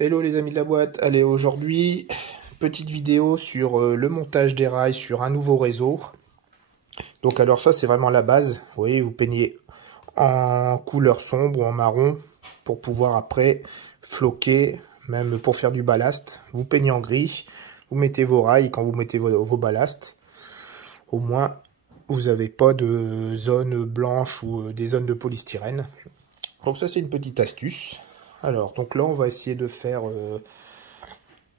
Hello les amis de la boîte, allez aujourd'hui, petite vidéo sur le montage des rails sur un nouveau réseau. Donc alors ça c'est vraiment la base, vous voyez vous peignez en couleur sombre ou en marron pour pouvoir après floquer, même pour faire du ballast. Vous peignez en gris, vous mettez vos rails quand vous mettez vos ballasts. Au moins vous n'avez pas de zone blanche ou des zones de polystyrène. Donc ça c'est une petite astuce. Alors donc là on va essayer de faire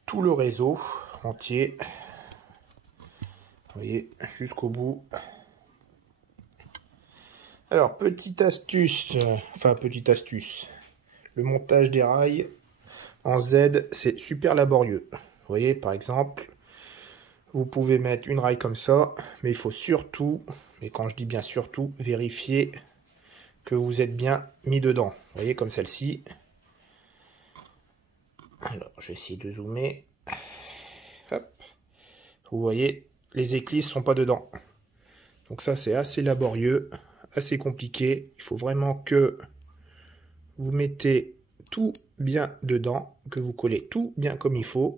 tout le réseau entier, vous voyez, jusqu'au bout. Alors, petite astuce, le montage des rails en Z, c'est super laborieux. Vous voyez, par exemple, vous pouvez mettre une rail comme ça, mais il faut surtout, et quand je dis bien surtout, vérifier que vous êtes bien mis dedans. Vous voyez, comme celle-ci. Alors, je vais essayer de zoomer. Hop. Vous voyez, les éclisses sont pas dedans. Donc ça, c'est assez laborieux, assez compliqué. Il faut vraiment que vous mettez tout bien dedans, que vous collez tout bien comme il faut.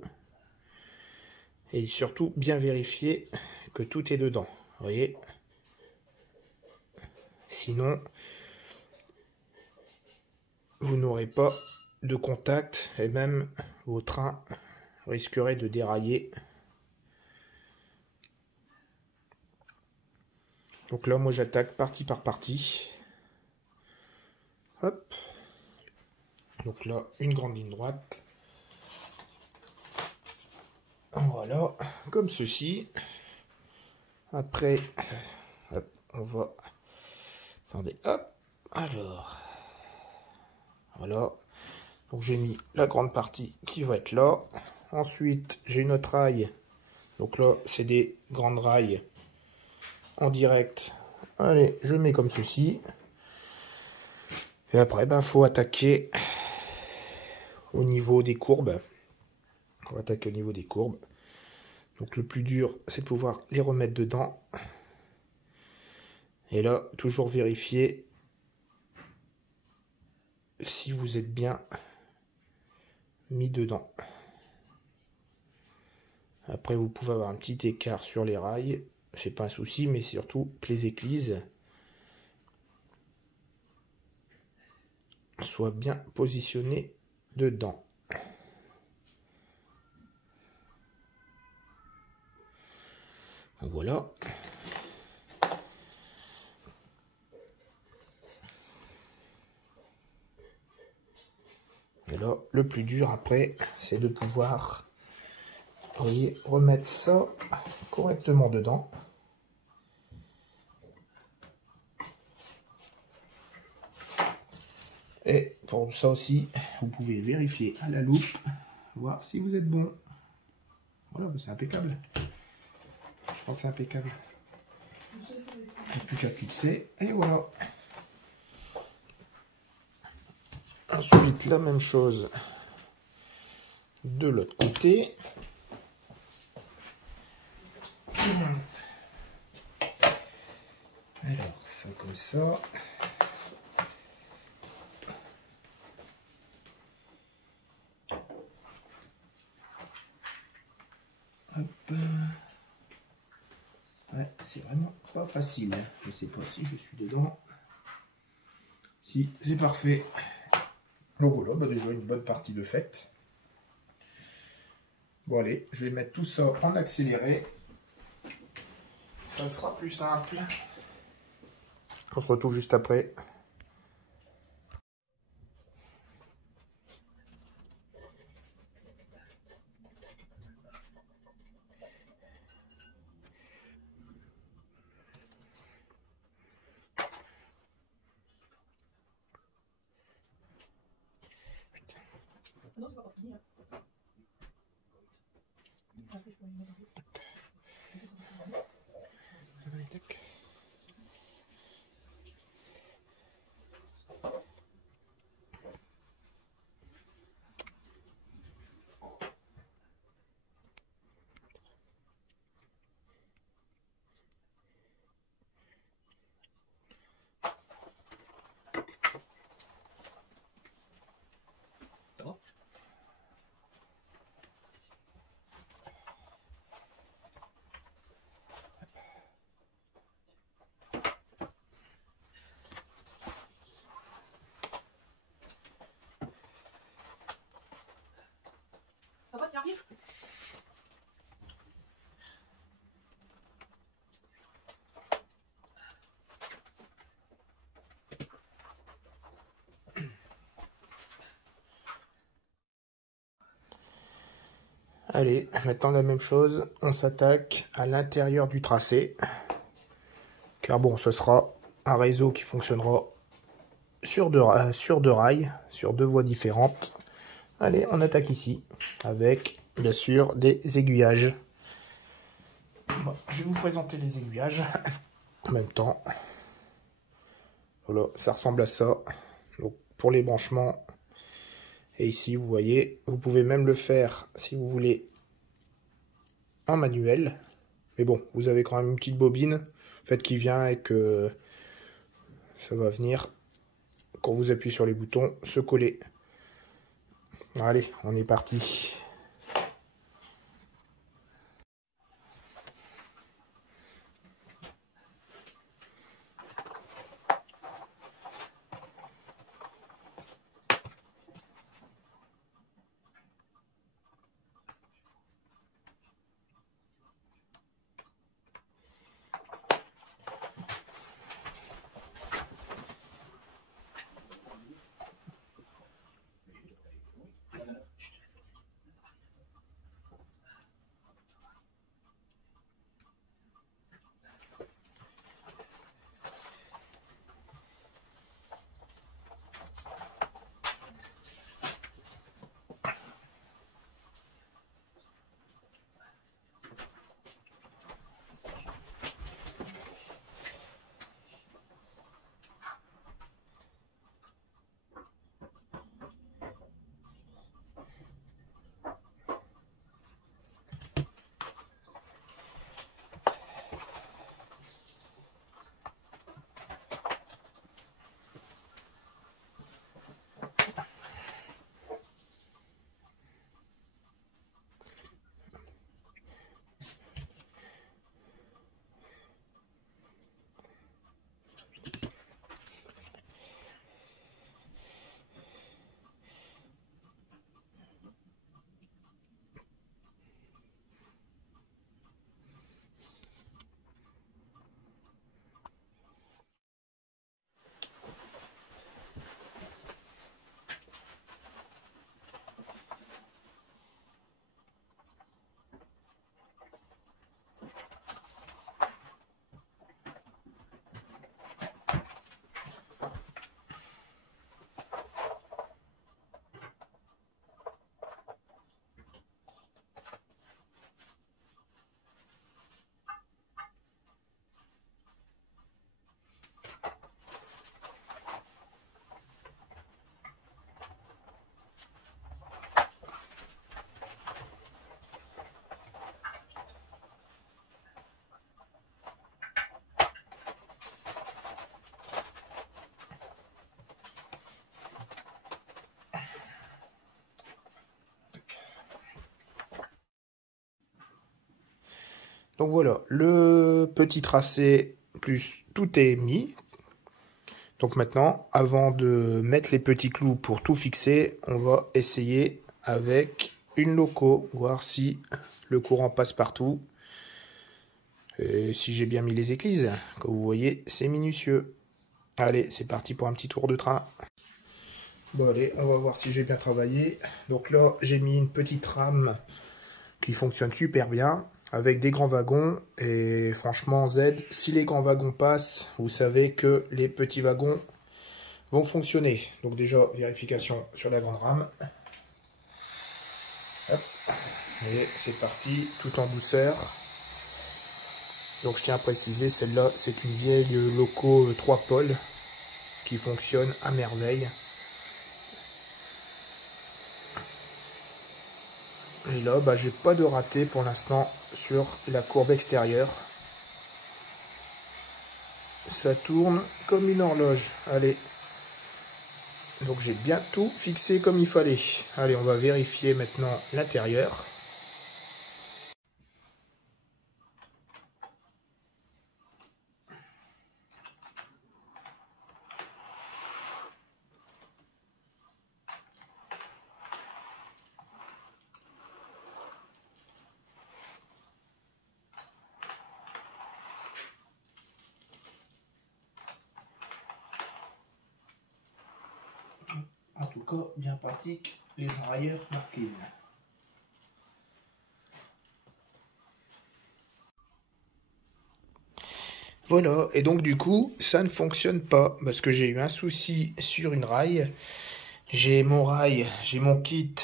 Et surtout, bien vérifier que tout est dedans. Vous voyez? Sinon, vous n'aurez pas de contact et même vos trains risqueraient de dérailler. Donc là, moi, j'attaque partie par partie. Hop. Donc là, une grande ligne droite. Voilà, comme ceci. Après, hop, on va... Attendez, hop. Alors, voilà. Donc j'ai mis la grande partie qui va être là. Ensuite, j'ai une autre rail. Donc là, c'est des grandes rails en direct. Allez, je mets comme ceci. Et après, ben, faut attaquer au niveau des courbes. On va attaquer au niveau des courbes. Donc le plus dur, c'est de pouvoir les remettre dedans. Et là, toujours vérifier si vous êtes bien mis dedans. Après, vous pouvez avoir un petit écart sur les rails. C'est pas un souci, mais surtout que les éclises soient bien positionnées dedans. Voilà. Et là, le plus dur après, c'est de pouvoir, vous voyez, remettre ça correctement dedans. Et pour ça aussi, vous pouvez vérifier à la loupe, voir si vous êtes bon. Voilà, c'est impeccable. Je pense que c'est impeccable. Il n'y a plus qu'à clipser. Et voilà. Ensuite, la même chose de l'autre côté. Alors, ça comme ça. Hop. Ouais, c'est vraiment pas facile. Je sais pas si je suis dedans. Si, c'est parfait. Donc voilà, bah déjà une bonne partie de fait. Bon allez, je vais mettre tout ça en accéléré. Ça sera plus simple. On se retrouve juste après. Non, c'est pas parti. Allez, maintenant la même chose, on s'attaque à l'intérieur du tracé. Car bon, ce sera un réseau qui fonctionnera sur deux rails, sur deux voies différentes. Allez, on attaque ici, avec bien sûr des aiguillages. Bon, je vais vous présenter les aiguillages en même temps. Voilà, ça ressemble à ça. Donc pour les branchements, et ici vous voyez, vous pouvez même le faire si vous voulez en manuel. Mais bon, vous avez quand même une petite bobine, en fait, qui vient et que ça va venir, quand vous appuyez sur les boutons, se coller. Allez, on est parti. Donc voilà, le petit tracé plus tout est mis. Donc maintenant, avant de mettre les petits clous pour tout fixer, on va essayer avec une loco, voir si le courant passe partout. Et si j'ai bien mis les éclises, comme vous voyez, c'est minutieux. Allez, c'est parti pour un petit tour de train. Bon allez, on va voir si j'ai bien travaillé. Donc là, j'ai mis une petite rame qui fonctionne super bien, avec des grands wagons. Et franchement, Z, si les grands wagons passent, vous savez que les petits wagons vont fonctionner. Donc déjà, vérification sur la grande rame. Hop. Et c'est parti, tout en douceur. Donc je tiens à préciser, celle-là, c'est une vieille loco 3 pôles qui fonctionne à merveille. Et là, bah, j'ai pas de raté pour l'instant sur la courbe extérieure. Ça tourne comme une horloge. Allez. Donc j'ai bien tout fixé comme il fallait. Allez, on va vérifier maintenant l'intérieur. En tout cas, bien pratique, les enrayeurs marqués. Voilà, et donc du coup, ça ne fonctionne pas, parce que j'ai eu un souci sur une rail. J'ai mon kit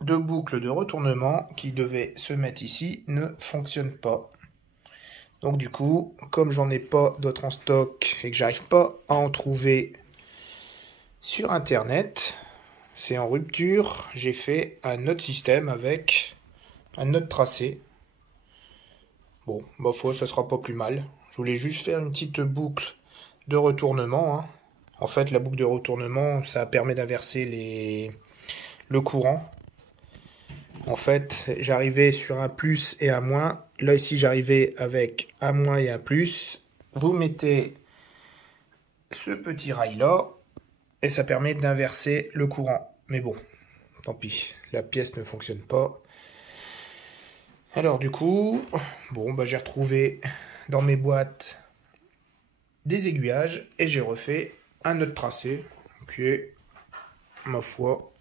de boucle de retournement qui devait se mettre ici, ne fonctionne pas. Donc du coup, comme j'en ai pas d'autres en stock et que j'arrive pas à en trouver sur internet, c'est en rupture, j'ai fait un autre système avec un autre tracé. Bon, ma foi, ça sera pas plus mal. Je voulais juste faire une petite boucle de retournement, hein. En fait, la boucle de retournement, ça permet d'inverser le courant. En fait, j'arrivais sur un plus et un moins. Là, ici, j'arrivais avec un moins et un plus. Vous mettez ce petit rail-là et ça permet d'inverser le courant. Mais bon, tant pis, la pièce ne fonctionne pas. Alors du coup, bon, bah, j'ai retrouvé dans mes boîtes des aiguillages et j'ai refait un autre tracé qui est, ma foi,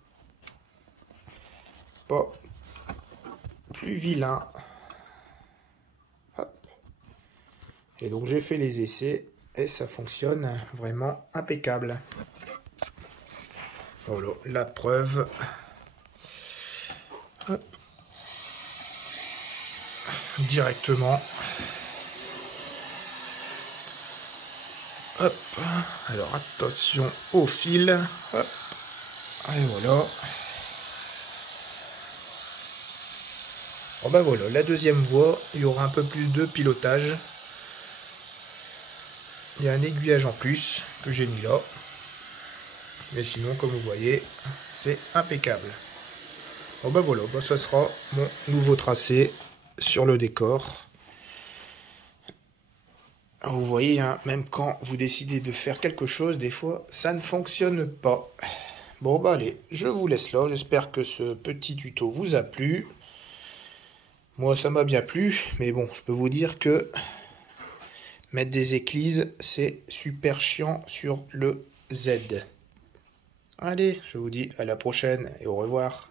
pas plus vilain. Hop. Et donc j'ai fait les essais et ça fonctionne vraiment impeccable. Voilà la preuve. Hop. Directement. Hop. Alors attention au fil. Hop. Et voilà. Bon ben voilà, la deuxième voie, il y aura un peu plus de pilotage. Il y a un aiguillage en plus que j'ai mis là. Mais sinon, comme vous voyez, c'est impeccable. Bon ben voilà, ben ça sera mon nouveau tracé sur le décor. Vous voyez, hein, même quand vous décidez de faire quelque chose, des fois, ça ne fonctionne pas. Bon bah allez, je vous laisse là. J'espère que ce petit tuto vous a plu. Moi, ça m'a bien plu, mais bon, je peux vous dire que mettre des éclises, c'est super chiant sur le Z. Allez, je vous dis à la prochaine et au revoir.